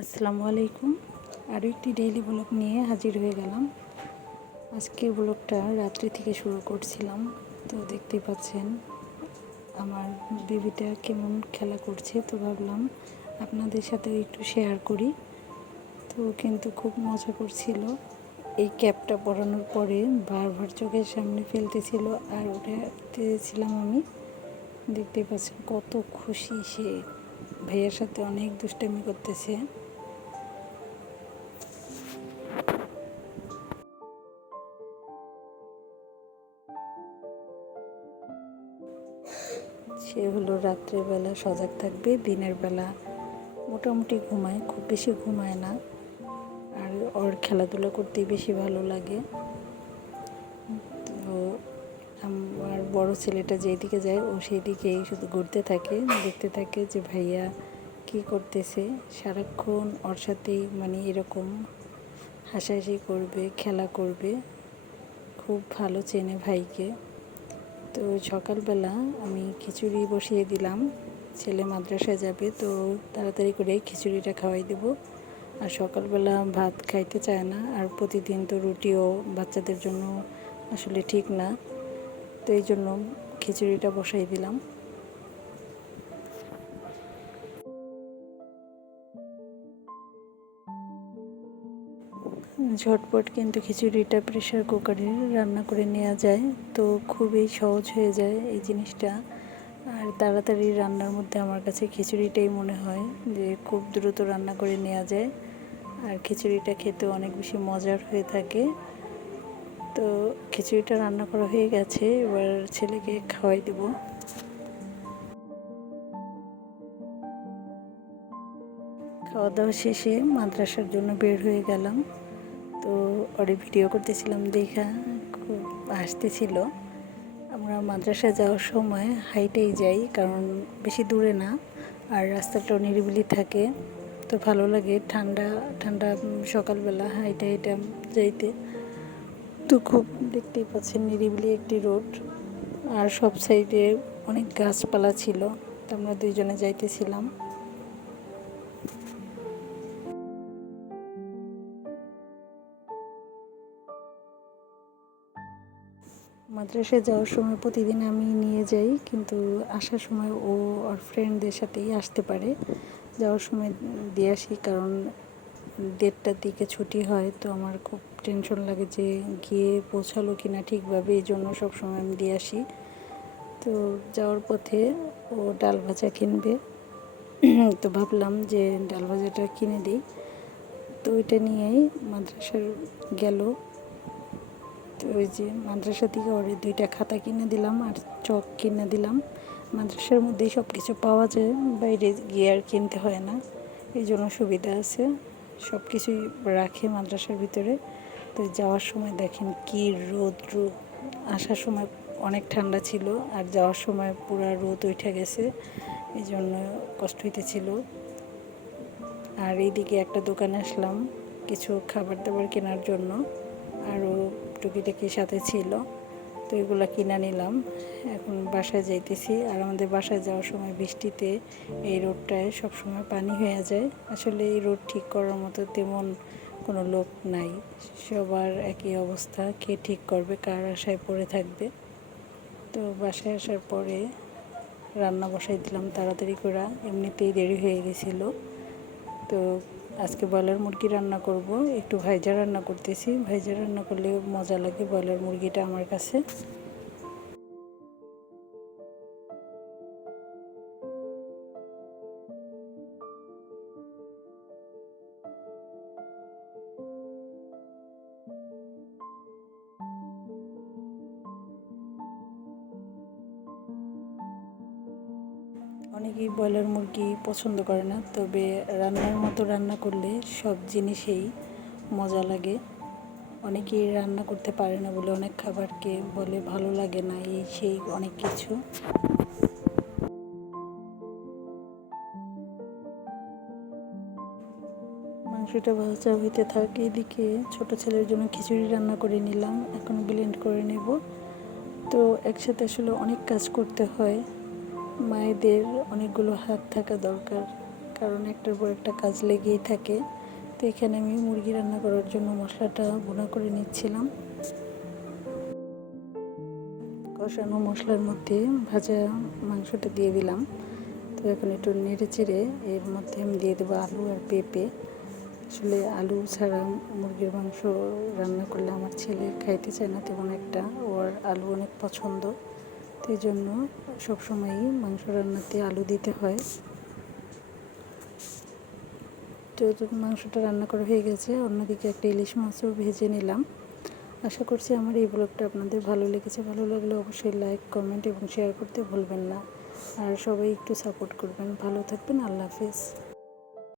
আসসালামু আলাইকুম। আরও একটি ডেইলি ব্লগ নিয়ে হাজির হয়ে গেলাম। আজকের ব্লগটা রাত্রি থেকে শুরু করছিলাম। তো দেখতেই পাচ্ছেন, আমার বেবিটা কেমন খেলা করছে তো ভাবলাম আপনাদের সাথে একটু শেয়ার করি। তো কিন্তু খুব মজা করছিল। এই ক্যাপটা পরানোর পরে বারবার চোখের সামনে ফেলতেছিল আর উঠেছিলাম আমি। দেখতেই পাচ্ছেন কত খুশি সে। ভাইয়ের সাথে অনেক দুষ্টামি করতেছে। সে হলো রাত্রেবেলা সজাগ থাকবে, দিনের বেলা মোটামুটি ঘুমায়, খুব বেশি ঘুমায় না। আর ওর খেলাধুলা করতে বেশি ভালো লাগে। তো আমার বড় ছেলেটা যেদিকে যায়, ও সেই দিকেই শুধু ঘুরতে থাকে, দেখতে থাকে যে ভাইয়া কি করতেছে। সারাক্ষণ ওর সাথেই মানে এরকম হাসাহাসি করবে, খেলা করবে। খুব ভালো চেনে ভাইকে। তো সকালবেলা আমি খিচুড়ি বসিয়ে দিলাম। ছেলে মাদ্রাসায় যাবে, তো তাড়াতাড়ি করে খিচুড়িটা খাওয়াই দেব। আর সকালবেলা ভাত খাইতে চায় না, আর প্রতিদিন তো রুটিও বাচ্চাদের জন্য আসলে ঠিক না। তো এই জন্য খিচুড়িটা বসাই দিলাম। ঝটপট কিন্তু খিচুড়িটা প্রেশার কুকারে রান্না করে নেওয়া যায়, তো খুবই সহজ হয়ে যায় এই জিনিসটা। আর তাড়াতাড়ি রান্নার মধ্যে আমার কাছে খিচুড়িটাই মনে হয় যে খুব দ্রুত রান্না করে নেওয়া যায়। আর খিচুড়িটা খেতে অনেক বেশি মজার হয়ে থাকে। তো খিচুড়িটা রান্না করা হয়ে গেছে, এবার ছেলেকে খাওয়াই দেব। খাওয়া দাওয়া শেষে মাদ্রাসার জন্য বের হয়ে গেলাম। ওরে ভিডিও করতেছিলাম, দেখা খুব হাসতেছিল আমরা মাদ্রাসা যাওয়ার সময় হাইটেই যাই, কারণ বেশি দূরে না, আর রাস্তাটাও নিরিবিলি থাকে। তো ভালো লাগে ঠান্ডা ঠান্ডা সকালবেলা হাইটে হাইটে যাইতে। তো খুব দেখতেই পাচ্ছেন নিরিবিলি একটি রোড। আর সব সাইডে অনেক গাছপালা ছিল, তো আমরা দুইজনে যাইতেছিলাম। মাদ্রাসায় যাওয়ার সময় প্রতিদিন আমি নিয়ে যাই, কিন্তু আসার সময় ও ওর ফ্রেন্ডদের সাথেই আসতে পারে। যাওয়ার সময় দিয়ে আসি, কারণ দেড়টার দিকে ছুটি হয়, তো আমার খুব টেনশন লাগে যে গিয়ে পৌঁছালো কি না ঠিকভাবে এই জন্য সবসময় আমি দিয়ে আসি। তো যাওয়ার পথে ও ডাল ভাজা কিনবে। তো ভাবলাম যে ডাল ভাজাটা কিনে দিই। তো ওইটা নিয়েই মাদ্রাসার গেল। ওই যে মাদ্রাসা থেকে ওরে দুইটা খাতা কিনে দিলাম আর চক কিনে দিলাম। মাদ্রাসার মধ্যেই সব কিছু পাওয়া যায়, বাইরে গিয়ে আর কিনতে হয় না। এই জন্য সুবিধা আছে। সব কিছুই রাখে মাদ্রাসার ভিতরে। তো যাওয়ার সময় দেখেন কি রোদ আসার সময় অনেক ঠান্ডা ছিল আর যাওয়ার সময় পুরো রোদ উঠে গেছে। এই জন্য কষ্ট হইতেছিল। আর এইদিকে একটা দোকানে আসলাম কিছু খাবার দাবার কেনার জন্য। আরও টুকিটাকি সাথে ছিল। তো এগুলো কিনে নিলাম। এখন বাসায় যাইতেছি। আর আমাদের বাসায় যাওয়ার সময় বৃষ্টিতে এই রোডটায় সবসময় পানি হয়ে যায়। আসলে এই রোড ঠিক করার মতো তেমন কোনো লোক নাই। সবার একই অবস্থা, কে ঠিক করবে, কার আশায় পড়ে থাকবে। তো বাসায় আসার পরে রান্না বসাই দিলাম তাড়াতাড়ি করে। এমনিতেই দেরি হয়ে গেছিল। তো আজকে ব্রয়লার মুরগি রান্না করব। একটু ভাইজা রান্না করতেছি। ভাইজা রান্না করলে মজা লাগে ব্রয়লার মুরগিটা আমার কাছে। অনেকেই ব্রয়লার মুরগি পছন্দ করে না, তবে রান্নার মতো রান্না করলে সব জিনিসেই মজা লাগে। অনেকেই রান্না করতে পারে না বলে অনেক খাবারকে বলে ভালো লাগে না, এই সেই অনেক কিছু। মাংসটা ভাজা হইতে থাকে, এদিকে ছোট ছেলের জন্য খিচুড়ি রান্না করে নিলাম, এখন ব্লেন্ড করে নেব। তো একসাথে আসলে অনেক কাজ করতে হয়। মায়েদের অনেকগুলো হাত থাকা দরকার, কারণ একটার পর একটা কাজ লেগেই থাকে। তো এখানে আমি মুরগি রান্না করার জন্য মশলাটা গুঁড়া করে নিচ্ছিলাম। কষানো মশলার মধ্যে ভাজা মাংসটা দিয়ে দিলাম। তো এখন একটু নেড়ে চেড়ে এর মধ্যে আমি দিয়ে দেবো আলু আর পেঁপে। আসলে আলু ছাড়া মুরগির মাংস রান্না করলে আমার ছেলে খাইতে চায় না তেমন একটা, ওর আলু অনেক পছন্দ। তো এই জন্য সবসময়ই মাংস রান্নাতে আলু দিতে হয়। তো মাংসটা রান্না করা হয়ে গেছে, অন্যদিকে একটা ইলিশ মাছও ভেজে নিলাম। আশা করছি আমার এই ব্লগটা আপনাদের ভালো লেগেছে। ভালো লাগলে অবশ্যই লাইক কমেন্ট এবং শেয়ার করতে ভুলবেন না। আর সবাই একটু সাপোর্ট করবেন। ভালো থাকবেন, আল্লাহ হাফিজ।